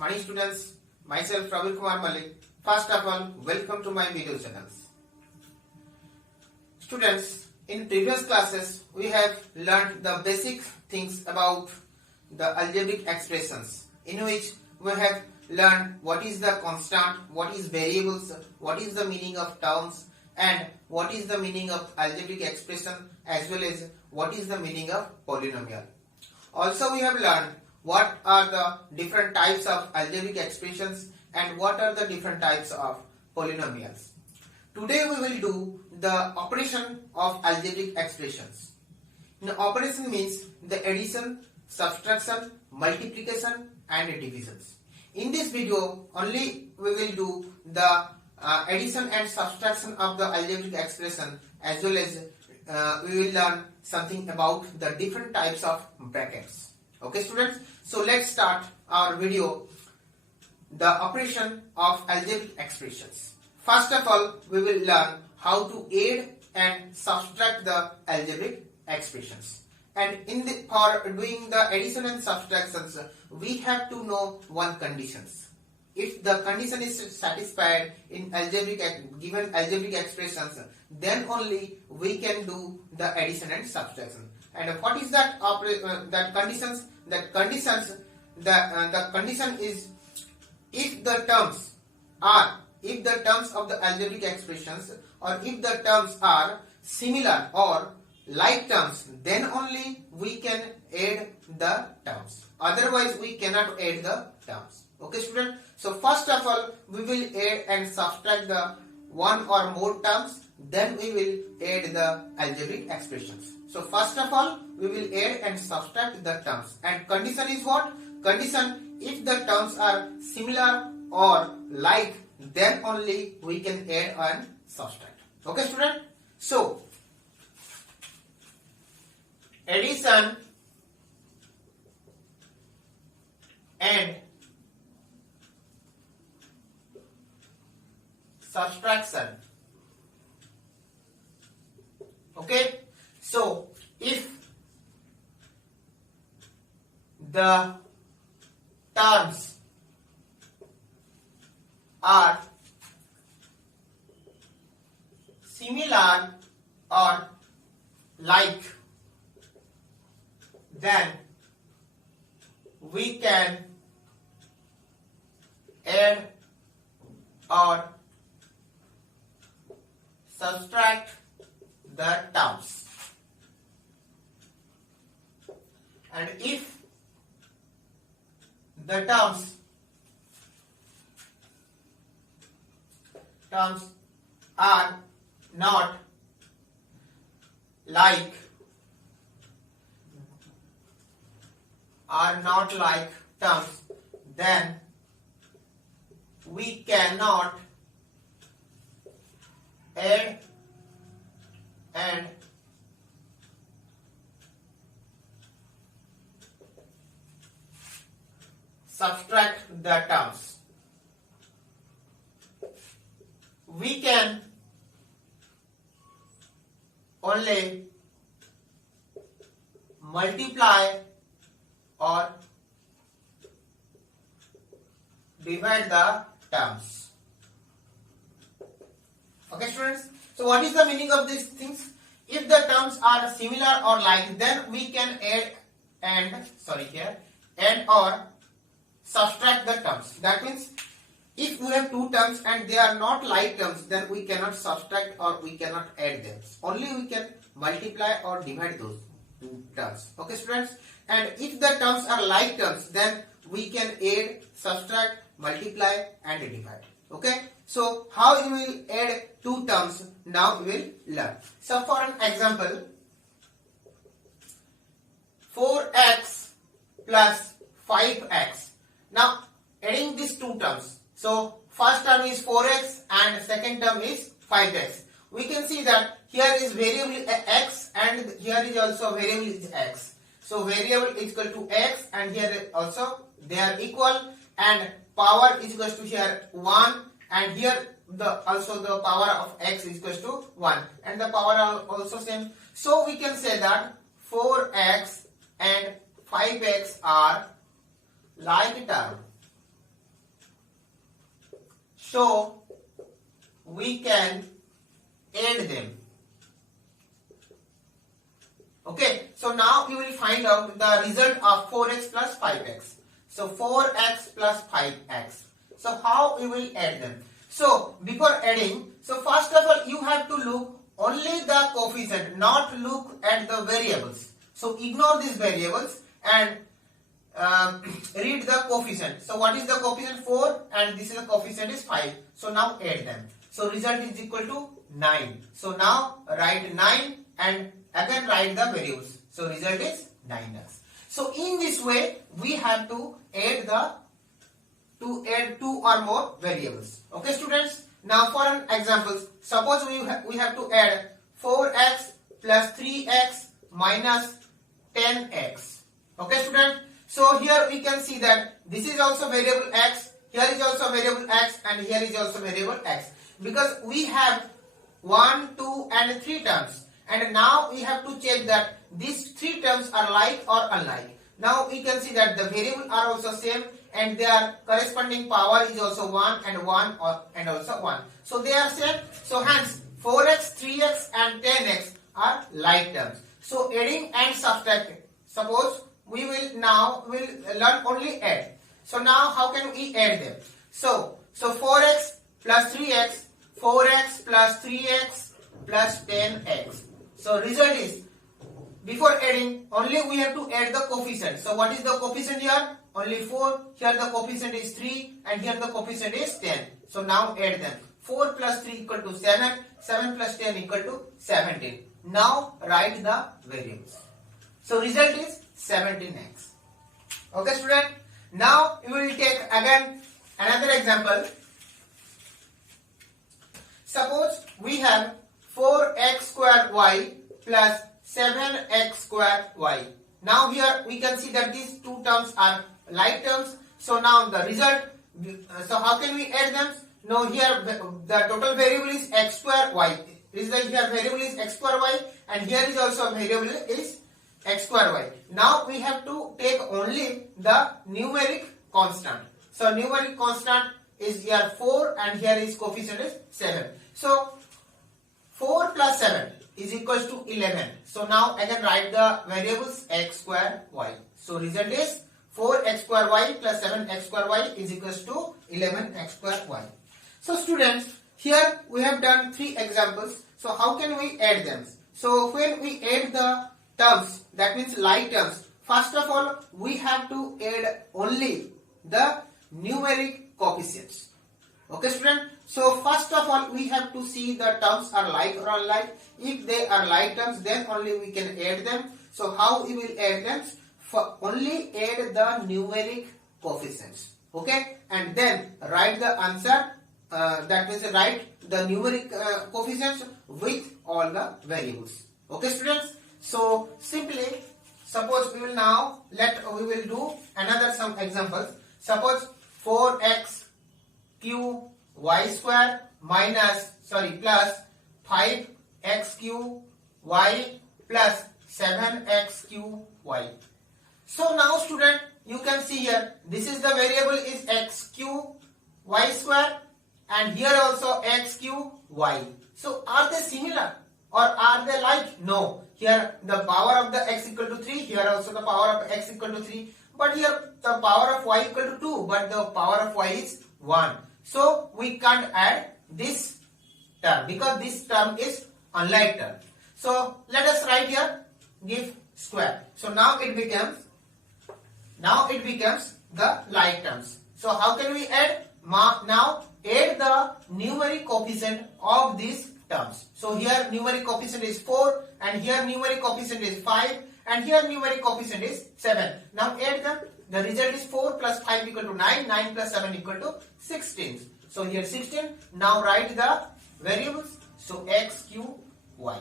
Morning students, myself Pravir Kumar Malik. First of all, welcome to my video channels. Students, in previous classes we have learned the basic things about the algebraic expressions, in which we have learned what is the constant, what is variables, what is the meaning of terms, and what is the meaning of algebraic expression, as well as what is the meaning of polynomial. Also we have learned what are the different types of algebraic expressions and what are the different types of polynomials. Today we will do the operation of algebraic expressions. Now, operation means the addition, subtraction, multiplication and divisions. In this video only we will do the addition and subtraction of the algebraic expression, as well as we will learn something about the different types of brackets. Okay students, so let's start our video, the operation of algebraic expressions. First of all, we will learn how to add and subtract the algebraic expressions. And for doing the addition and subtractions, we have to know one conditions. If the condition is satisfied in given algebraic expressions, then only we can do the addition and subtraction. And what is that conditions? The condition is if the terms of the algebraic expressions, or if the terms are similar or like terms, then only we can add the terms. Otherwise we cannot add the terms. Okay student, so first of all we will add and subtract the one or more terms, then we will add the algebraic expressions. So first of all we will add and subtract the terms, and condition is what? Condition, if the terms are similar or like, then only we can add and subtract. Okay student, so addition and subtraction. Okay, so if the terms are similar or like, then we can add or subtract the terms. And if the terms are not like terms, then we cannot add and subtract the terms. We can only multiply or divide the terms. Okay students, so what is the meaning of these things? If the terms are similar or like, then we can add or subtract the terms. That means if we have two terms and they are not like terms, then we cannot subtract or we cannot add them. Only we can multiply or divide those terms. Okay students, and if the terms are like terms, then we can add, subtract, multiply and divide. Okay, so how you will add two terms, now we will learn. So for an example, 4x plus 5x. Now adding these two terms, so first term is 4x and second term is 5x. We can see that here is variable x and here is also variable is x. So variable is equal to x and here also they are equal, and power is equal to here 1, and here also the power of x is equal to 1, and the power are also same. So we can say that 4x and 5x are like term. So we can add them. Okay, so now you will find out the result of 4x plus 5x. So 4x plus 5x. So how we will add them? So before adding, so first of all you have to look only the coefficient, not look at the variables. So ignore these variables and read the coefficient. So what is the coefficient? 4, and this is the coefficient is 5. So now add them. So result is equal to 9. So now write 9 and again write the variables. So result is 9x. So in this way we have to add two or more variables. Okay students. Now for an example, suppose we have to add 4x plus 3x minus 10x. Okay student. So here we can see that this is also variable x, here is also variable x, and here is also variable x. Because we have 1, 2 and 3 terms. And now we have to check that these 3 terms are like or unlike. Now we can see that the variables are also same and their corresponding power is also 1 and 1 and also 1. So they are same. So hence 4x, 3x and 10x are like terms. So adding and subtracting. Suppose we will learn only add. So now how can we add them? So 4x plus 3x, 4x plus 3x plus 10x. So result is, before adding, only we have to add the coefficient. So what is the coefficient here? Only 4. Here the coefficient is 3 and here the coefficient is 10. So now add them. 4 plus 3 equal to 7. 7 plus 10 equal to 17. Now write the variables. So result is 17x. Okay student. Now we will take again another example. Suppose we have 4x square y plus 7x square y. Now here we can see that these two terms are like terms. So now the result, so how can we add them? Now here the total variable is x square y. Here variable is x square y and here is also variable is x square y. Now we have to take only the numeric constant. So numeric constant is here 4 and here is coefficient is 7. So 4 plus 7 is equals to 11. So now I can write the variables x square y. So result is 4x square y plus 7x square y is equals to 11x square y. So students, here we have done 3 examples. So how can we add them? So when we add the terms, that means like terms, first of all we have to add only the numeric coefficients. Okay student. So first of all we have to see the terms are like or unlike. If they are like terms, then only we can add them. So how we will add them? For only add the numeric coefficients. Okay, and then write the answer. That means write the numeric coefficients with all the variables. Okay students. So simply, suppose we will do another some examples. Suppose 4x cube y square plus 5x cube y plus 7x cube y. So now student, you can see here, this is the variable is x cube y square and here also x cube y. So are they similar or are they like? No. Here the power of the x equal to 3, here also the power of x equal to 3, but here the power of y equal to 2, but the power of y is 1. So we can't add this term because this term is unlike term. So let us write here, give square. So now it becomes the like terms. So how can we add? Now add the numeric coefficient of these terms. So here numeric coefficient is 4 and here numeric coefficient is 5 and here numeric coefficient is 7. Now add them. The result is 4 plus 5 equal to 9. 9 plus 7 equal to 16. So here 16. Now write the variables. So x cube y.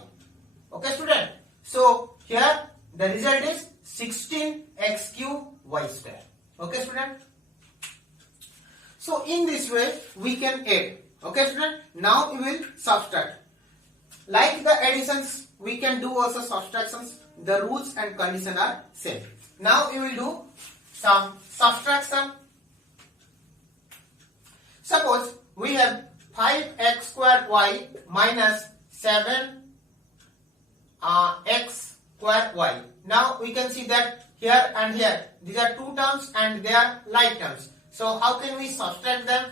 Okay student. So here the result is 16x cube y square. Okay student. So in this way we can add. Okay student. Now we will subtract. Like the additions, we can do also subtractions. The rules and condition are same. Now we will do some subtraction. Suppose we have y minus 7 x square y. Now we can see that here and here, these are two terms and they are like terms. So how can we subtract them?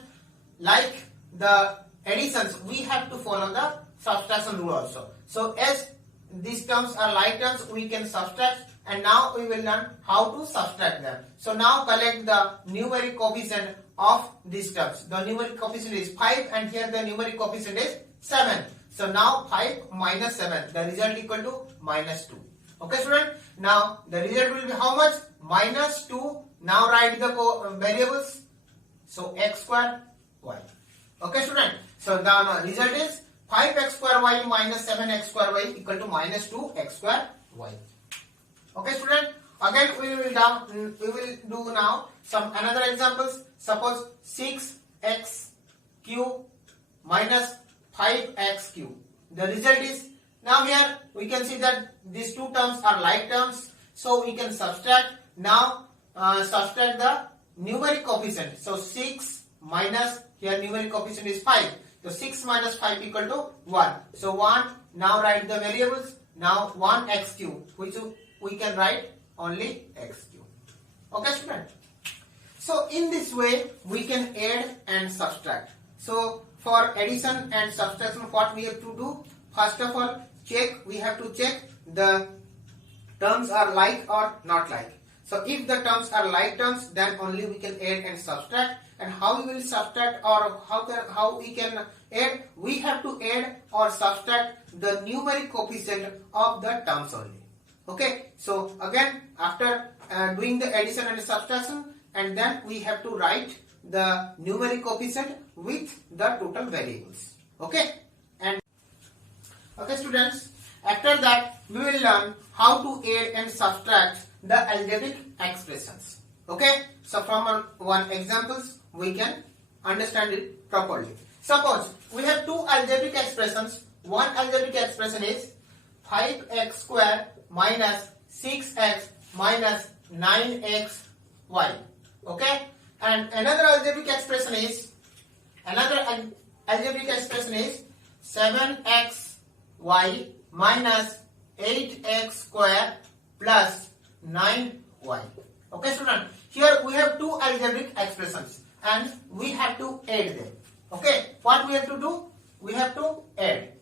Like the additions, we have to follow the subtraction rule also. So as these terms are like terms, we can subtract, and now we will learn how to subtract them. So now collect the numeric coefficient of these terms. The numeric coefficient is 5 and here the numeric coefficient is 7. So now 5 minus 7, the result equal to minus 2. Okay student, now the result will be how much? Minus 2. Now write the variables. So x square y. Okay student, so the result is 5x square y minus 7x square y equal to minus 2x square y. Okay student, again we will do now some another examples. Suppose 6x cube minus 5x cube. The result is, now here we can see that these two terms are like terms, so we can subtract. Now subtract the numeric coefficient. So 6 minus, here numeric coefficient is 5. So 6 minus 5 equal to 1. So 1, now write the variables. Now 1x cube, which we can write only x cube. Okay student. So in this way we can add and subtract. So for addition and subtraction, what we have to do? First of all, we have to check the terms are like or not like. So if the terms are like terms, then only we can add and subtract. And how we will subtract, or how we can add? We have to add or subtract the numeric coefficient of the terms only. Okay. So again, after doing the addition and subtraction, and then we have to write the numeric coefficient with the total variables. Okay. And okay students, after that we will learn how to add and subtract the algebraic expressions. Okay. So from one examples we can understand it properly. Suppose we have two algebraic expressions. One algebraic expression is 5x square minus 6x minus 9xy. Okay. And another algebraic expression is 7xy minus 8x square plus 9y. Okay student, here we have two algebraic expressions and we have to add them. Okay, what we have to do? We have to add.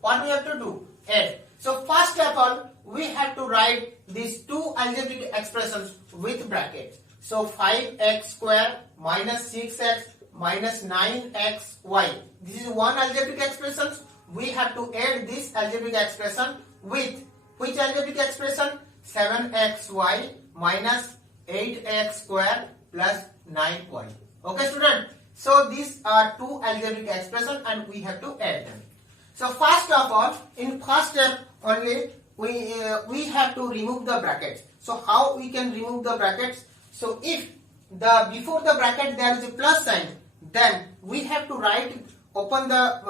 What we have to do? Add. So first of all, we have to write these two algebraic expressions with brackets. So 5x square minus 6x minus 9xy. This is one algebraic expression. We have to add this algebraic expression with which algebraic expression? 7xy minus 8x square plus 9y. Okay student. So these are two algebraic expressions and we have to add them. So first of all, in first step only we have to remove the brackets. So how we can remove the brackets? So if the before the bracket there is a plus sign, then we have to write open the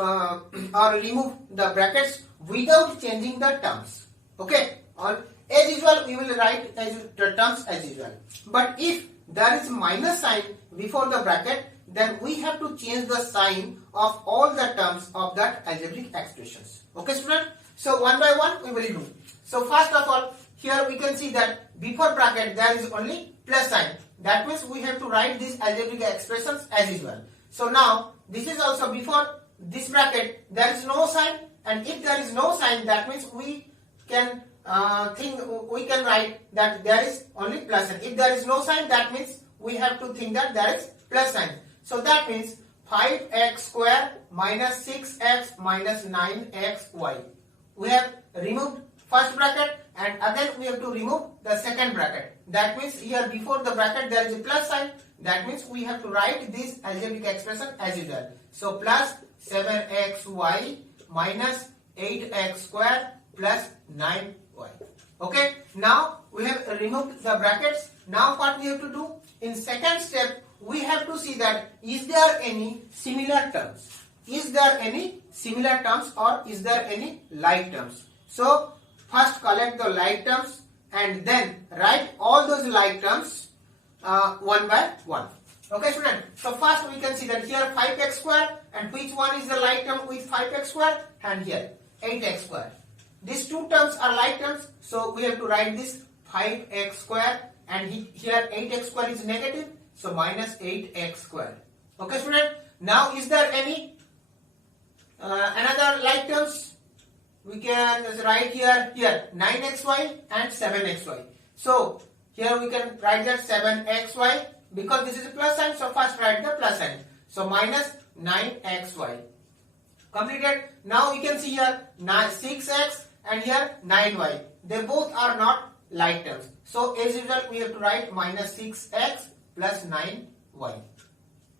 or remove the brackets without changing the terms. Okay. Or as usual we will write the terms as usual. But if there is minus sign before the bracket, then we have to change the sign of all the terms of that algebraic expressions. Okay student. So one by one we will do. So first of all, here we can see that before bracket there is only plus sign. That means we have to write these algebraic expressions as usual. So now this is also before this bracket there is no sign, and if there is no sign, that means we can we can write that there is only plus sign. If there is no sign, that means we have to think that there is plus sign. So that means 5x square minus 6x minus 9xy. We have removed first bracket and again we have to remove the second bracket. That means here before the bracket there is a plus sign. That means we have to write this algebraic expression as usual. So plus 7xy minus 8x square plus 9y. Okay. Now we have removed the brackets. Now what we have to do? In second step, we have to see that is there any similar terms? Is there any similar terms or is there any like terms? So first collect the like terms and then write all those like terms one by one. Okay student, so first we can see that here 5x square, and which one is the like term with 5x square, and here 8x square. These two terms are like terms, so we have to write this 5x square, and here 8x square is negative, so minus 8x square. Okay student, now is there any another like terms? We can write here 9xy and 7xy. So here we can write that 7xy, because this is a plus sign, so first write the plus sign. So minus 9xy. Completed. Now you can see here 6x and here 9y. They both are not like terms. So as usual we have to write minus 6x plus 9y.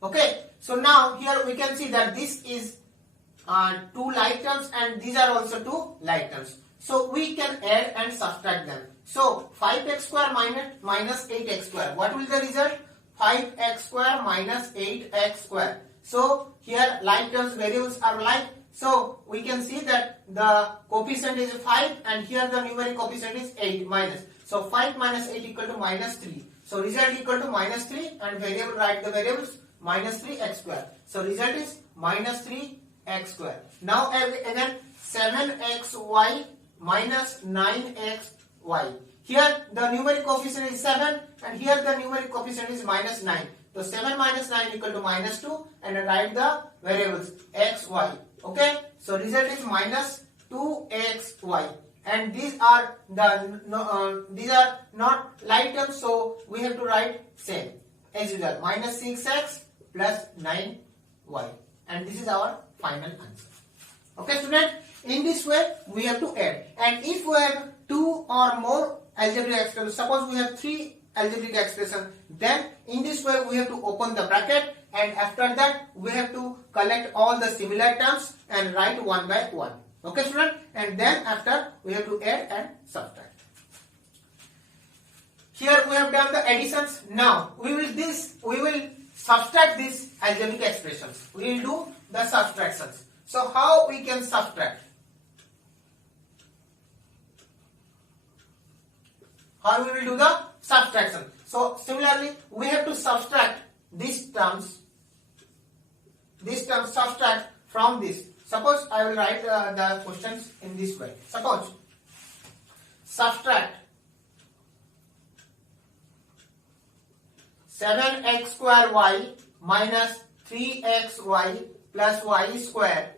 Okay. So now here we can see that this is two like terms and these are also two like terms. So we can add and subtract them. So 5x square minus 8x square. What will be the result? 5x square minus 8x square. So here like terms variables are like. So we can see that the coefficient is 5 and here the numeric coefficient is 8 minus. So 5 minus 8 equal to minus 3. So result equal to minus 3 and variable, write the variables minus 3x square. So result is minus 3x square. Now again 7xy minus 9xy. Here the numeric coefficient is 7 and here the numeric coefficient is minus 9. So 7 minus 9 equal to minus 2 and write the variables xy. Okay, so result is minus 2xy, and these are these are not like terms, so we have to write same as usual, minus 6x plus 9y, and this is our final answer. Okay student, in this way we have to add, and if we have two or more algebraic expressions, suppose we have three algebraic expressions, then in this way we have to open the bracket, and after that we have to collect all the similar terms and write one by one. Okay student, and then after we have to add and subtract. Here we have done the additions. Now we will subtract these algebraic expressions. We will do the subtractions. So how we can subtract? How we will do the subtraction? So similarly we have to subtract these terms subtract from this. Suppose I will write the questions in this way. Suppose subtract 7x square y minus 3xy plus y square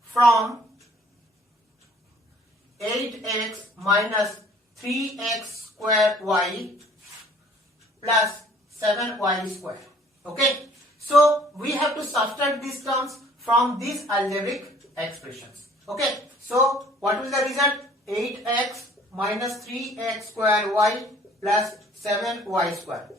from 8x minus 3x square y plus 7y square. Okay, so we have to subtract these terms from these algebraic expressions. Okay, so what will the result? 8x minus 3x square y plus 7y square.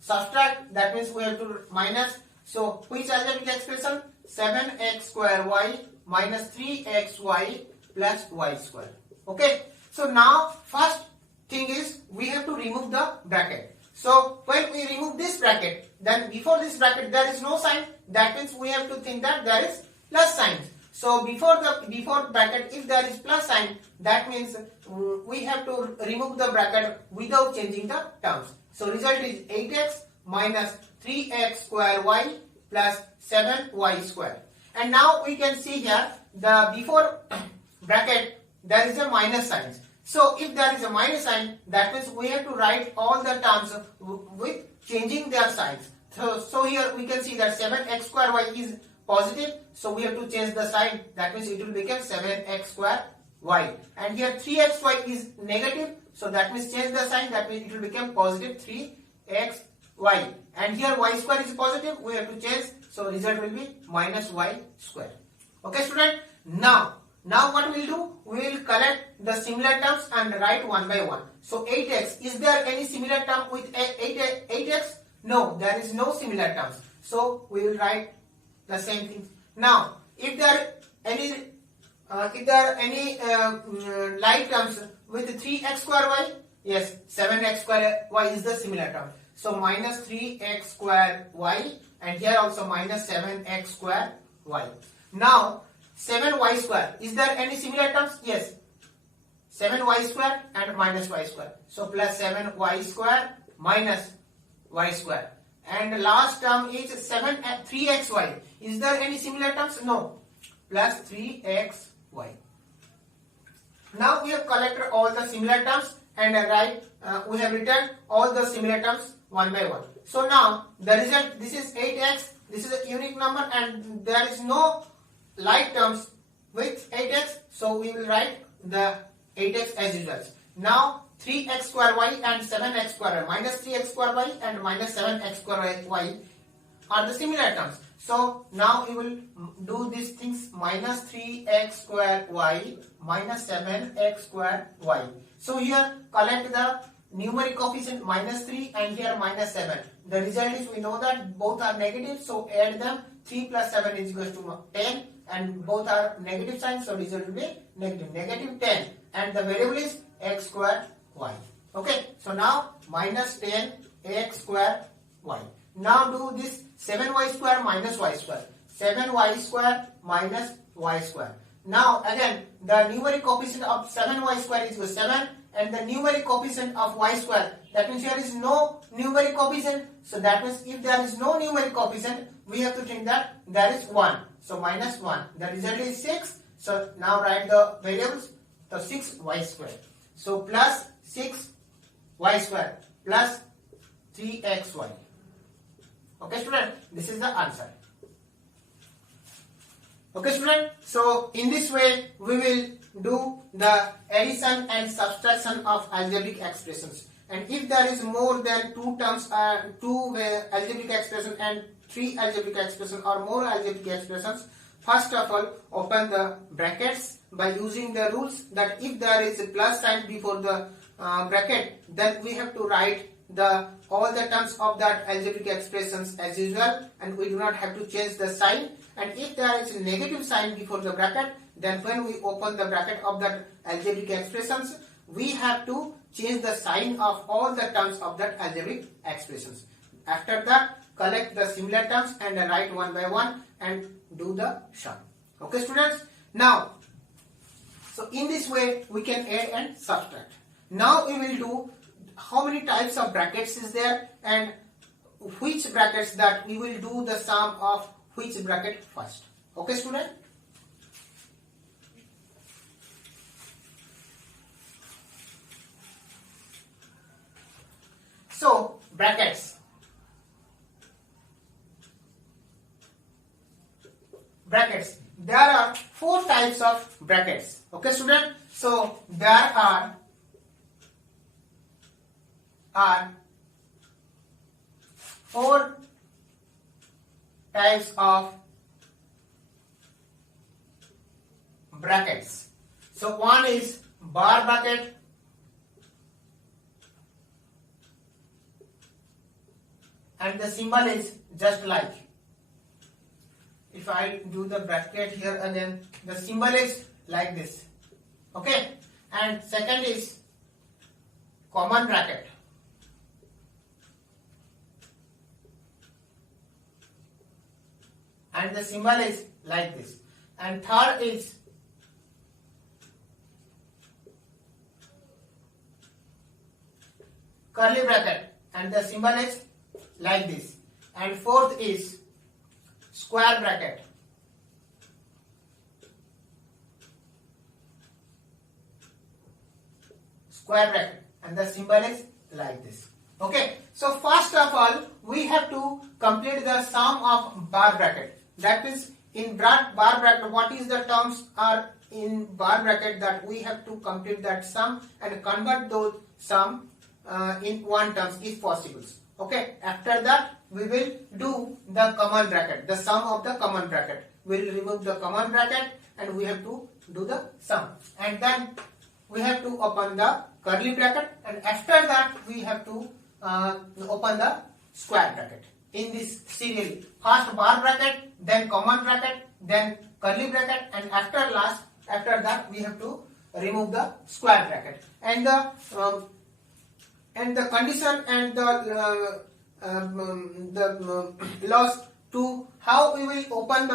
Subtract, that means we have to minus. So which algebraic expression? 7x square y minus 3xy plus y square. Okay, so now first thing is we have to remove the bracket. So when we remove this bracket, then before this bracket there is no sign. That means we have to think that there is plus sign. So before bracket, if there is plus sign, that means we have to remove the bracket without changing the terms. So result is 8x minus 3x square y plus 7y square. And now we can see here the before bracket there is a minus sign. So if there is a minus sign, that means we have to write all the terms with changing their signs. So here we can see that 7x square y is positive, so we have to change the sign. That means it will become 7x square y. And here 3xy is negative, so that means change the sign. That means it will become positive 3xy. And here y square is positive, we have to change, so result will be minus y square. Okay student, now what we will do? We will collect the similar terms and write one by one. So 8x, is there any similar term with 8x? No, there is no similar terms. So we will write the same thing. Now, if there are any like terms with 3x square y, yes, 7x square y is the similar term. So minus 3x square y, and here also minus 7x square y. Now 7y square, is there any similar terms? Yes, 7y square and minus y square. So plus 7y square minus y square. and last term is 3xy. Is there any similar terms? No. Plus 3xy. Now we have collected all the similar terms and we have written all the similar terms one by one. So now the result, this is 8x, this is a unique number and there is no like terms with 8x, so we will write the 8x as usual. Now 3x square y and 7x square y, minus 3x square y and minus 7x square y are the similar terms. So now we will do these things, minus 3x square y minus 7x square y. So here collect the numeric coefficient minus 3 and here minus 7. The result is, we know that both are negative, so add them. 3 plus 7 is equal to 10 and both are negative signs, so result will be negative. Negative 10 and the variable is x square y. Okay, so now minus 10 x square y. Now do this 7y square minus y square. 7y square minus y square. Now again the numeric coefficient of 7y square is equal to 7 and the numeric coefficient of y square, that means here is no numeric coefficient, so that means if there is no numeric coefficient we have to think that there is 1, so minus 1. The result is 6, so now write the variables, so 6y square. So plus 6y square plus 3xy. Okay student, this is the answer. Okay student, so in this way we will do the addition and subtraction of algebraic expressions, and if there is more than two terms, two algebraic expressions and three algebraic expressions or more algebraic expressions, first of all open the brackets by using the rules that if there is a plus sign before the bracket, then we have to write all the terms of that algebraic expressions as usual and we do not have to change the sign. And if there is a negative sign before the bracket, then when we open the bracket of that algebraic expressions, we have to change the sign of all the terms of that algebraic expressions. After that, collect the similar terms and write one by one and do the sum. Okay students, now so in this way we can add and subtract. Now we will do how many types of brackets is there and which brackets that we will do the sum of which bracket first. Okay student? So brackets. There are four types of brackets. Okay student? So there are four types of brackets. So one is bar bracket, and the symbol is just like, if I do the bracket here again, the symbol is like this. Okay, and second is common bracket. And the symbol is like this. And third is curly bracket and the symbol is like this. And fourth is square bracket. Square bracket and the symbol is like this. Okay, so first of all we have to complete the sum of bar bracket. That means in bar bracket, what is the terms are in bar bracket that we have to complete that sum and convert those sum in one terms if possible. Okay, after that we will do the common bracket, the sum of the common bracket. We will remove the common bracket and we have to do the sum, and then we have to open the curly bracket, and after that we have to open the square bracket. In this serial, first bar bracket, then common bracket, then curly bracket, and after that we have to remove the square bracket. And the condition and the laws to how we will open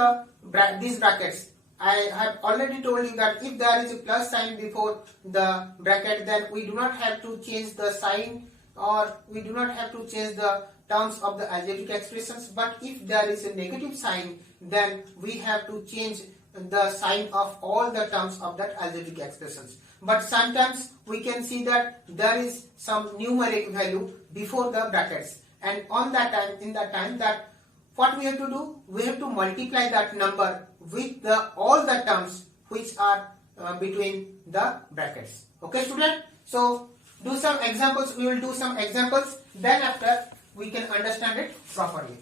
these brackets. I have already told you that if there is a plus sign before the bracket, then we do not have to change the sign or we do not have to change the terms of the algebraic expressions, but if there is a negative sign, then we have to change the sign of all the terms of that algebraic expressions. But sometimes we can see that there is some numeric value before the brackets, and on that time, in that time, that what we have to do, we have to multiply that number with all the terms which are between the brackets. Okay, student? So do some examples. We will do some examples. Then after we can understand it properly.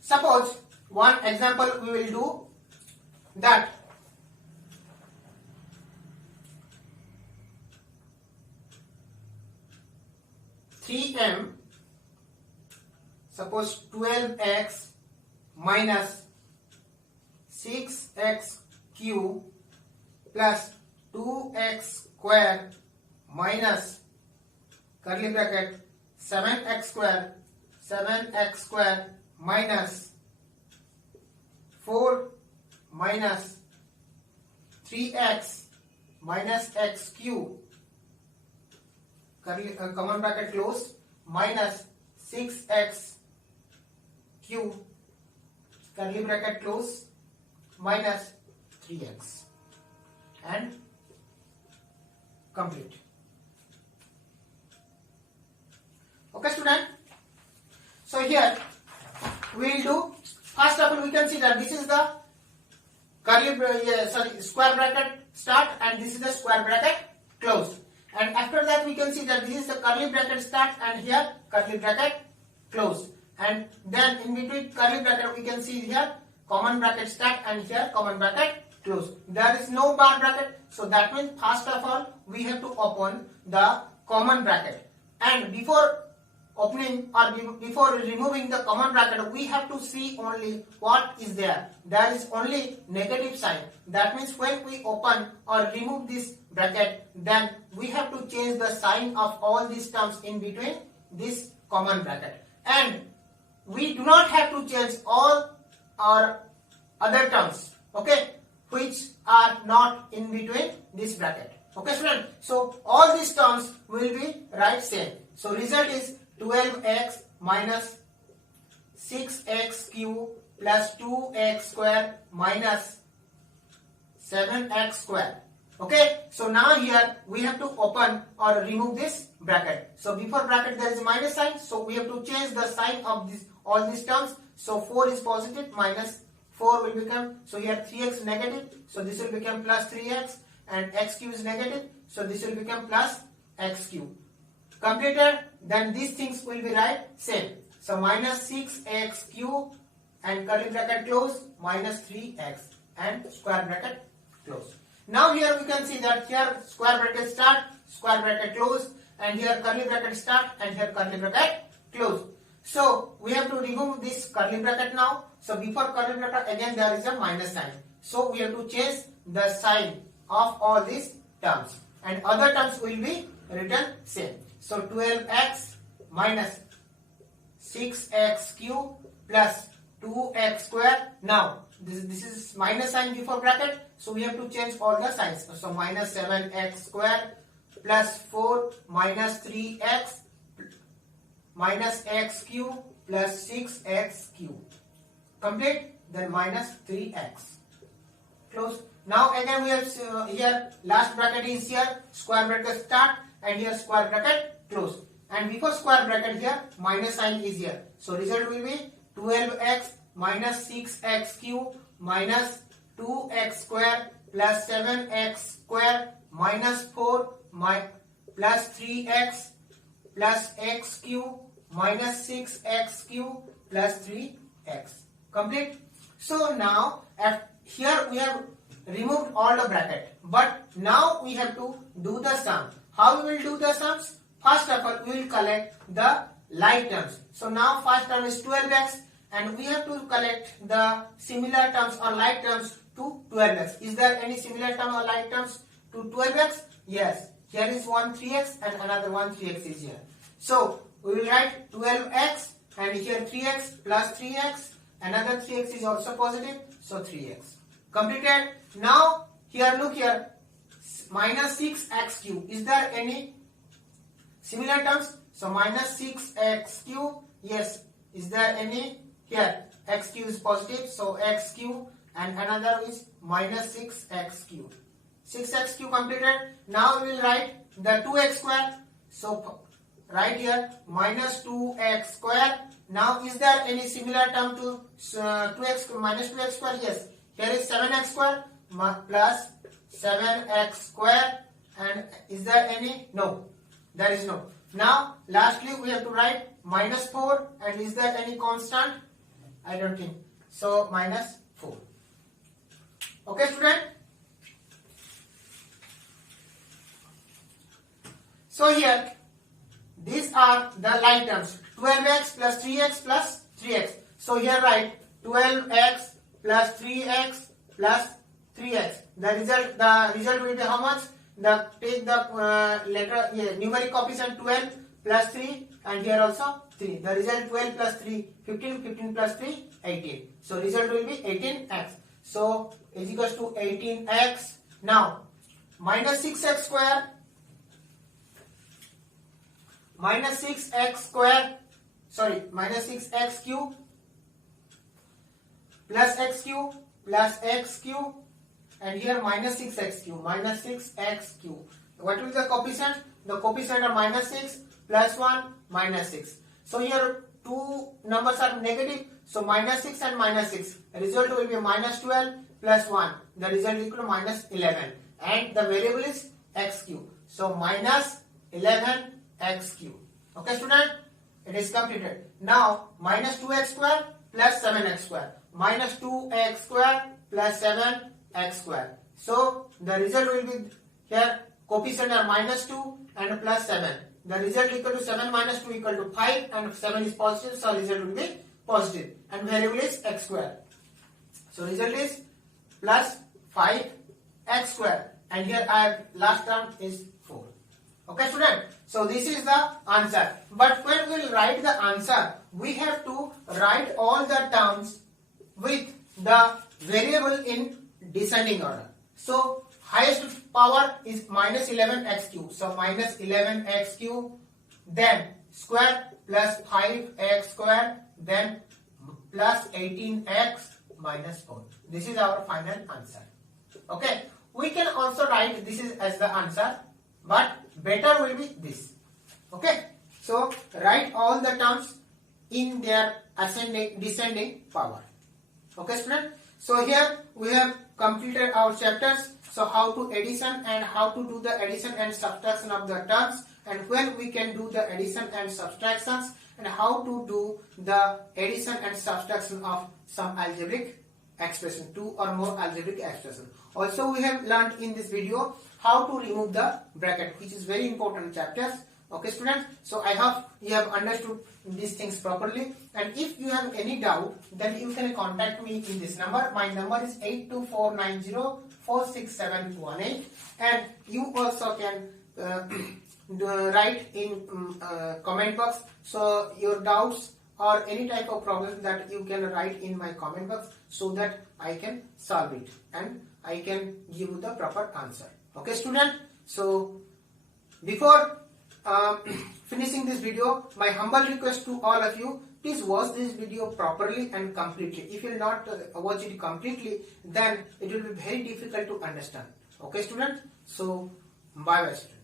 Suppose one example we will do that suppose 12x minus 6x cube plus 2x square minus curly bracket 7x square minus 4 minus 3x minus x cube common bracket close minus 6x cube curly bracket close minus 3x and complete. Okay, student? So here we will do, first of all we can see that this is the square bracket start and this is the square bracket close. And after that we can see that this is the curly bracket start and here curly bracket close. And then in between curly bracket we can see here common bracket start and here common bracket close. There is no bar bracket, so that means first of all we have to open the common bracket. And before opening or before removing the common bracket, we have to see only what is there. There is only negative sign. That means when we open or remove this bracket, then we have to change the sign of all these terms in between this common bracket. And we do not have to change all our other terms, okay, which are not in between this bracket. Okay, student? So all these terms will be right same. So result is 12x minus 6x cube plus 2x square minus 7x square. Okay, so now here we have to open or remove this bracket. So before bracket there is minus sign, so we have to change the sign of this all these terms. So 4 is positive, minus 4 will become, so here 3x negative, so this will become plus 3x, and x cube is negative, so this will become plus x cube. Completed, then these things will be right same. So minus 6x cube and curly bracket close minus 3x and square bracket close. Now here we can see that here square bracket start, square bracket close, and here curly bracket start and here curly bracket close. So we have to remove this curly bracket now. So before curly bracket again there is a minus sign. So we have to change the sign of all these terms and other terms will be written same. So 12x minus 6x cube plus 2x square. Now this is minus sign before bracket, so we have to change all the signs. So minus 7x square plus 4 minus 3x minus x cube plus 6x cube. Complete, then minus 3x. Close. Now again we have here last bracket is here square bracket start and here square bracket close, and before square bracket here minus sign is here. So result will be 12x minus 6x cube minus 2x square plus 7x square minus 4 plus 3x plus x cube minus 6x cube plus 3x. Complete. So now here we have removed all the bracket, but now we have to do the sum. How we will do the sums? First of all, we will collect the like terms. So now first term is 12x and we have to collect the similar terms or like terms to 12x. Is there any similar term or like terms to 12x? Yes. Here is one 3x and another one 3x is here. So we will write 12x and here 3x plus 3x. Another 3x is also positive. So 3x. Completed. Now here look here, minus 6x cube. Is there any similar terms? So minus 6x cube. Yes. Is there any? Here x cube is positive, so x cube, and another is minus 6x cube. 6x cube completed. Now we will write the 2x square. So right here minus 2x square. Now is there any similar term to 2x minus 2x square? Yes. Here is 7x square plus 7x square, and is there any? No, there is no. Now lastly we have to write minus 4, and is there any constant? I don't think so. Minus 4. Okay, student. So here these are the like terms, 12x plus 3x plus 3x. So here write 12x plus 3x plus 3x. The result will be how much? Take the letter numeric coefficient 12 plus 3, and here also 3. The result 12 plus 3 15, 15 plus 3 18. So result will be 18x. So is equals to 18x. Now minus 6x square minus 6x square, sorry, minus 6x cube plus x cube plus x cube, and here minus 6x cube, minus 6x cube. What will be the coefficient? The coefficient are minus 6 plus 1 minus 6. So here two numbers are negative, so minus 6 and minus 6. The result will be minus 12 plus 1. The result is equal to minus 11, and the variable is x cube. So minus 11 x cube. Okay, student, it is completed. Now minus 2x square plus 7x square, minus 2x square plus 7x square. So the result will be here coefficient are minus 2 and plus 7. The result equal to 7 minus 2 equal to 5, and 7 is positive, so result will be positive, and variable is x square. So result is plus 5x square, and here I have last term is 4. Okay, student. So this is the answer. But when we will write the answer, we have to write all the terms with the variable in descending order. So highest power is minus 11x cube. So minus 11x cube, then square plus 5x square, then plus 18x minus 4. This is our final answer. Okay. We can also write this is as the answer, but better will be this. Okay, so write all the terms in their ascending descending power. Okay, student. So here we have completed our chapters. So how to addition and how to do the addition and subtraction of the terms, and when we can do the addition and subtractions, and how to do the addition and subtraction of some algebraic expression, 2 or more algebraic expression. Also we have learned in this video how to remove the bracket, which is very important chapters. Okay, students. So I hope you have understood these things properly, and if you have any doubt, then you can contact me in this number. My number is 824904671, and you also can write in comment box. So your doubts or any type of problem that you can write in my comment box, so that I can solve it and I can give you the proper answer. Okay, student. So before finishing this video, my humble request to all of you, please watch this video properly and completely. If you will not watch it completely, then it will be very difficult to understand. Okay, student. So bye bye, student.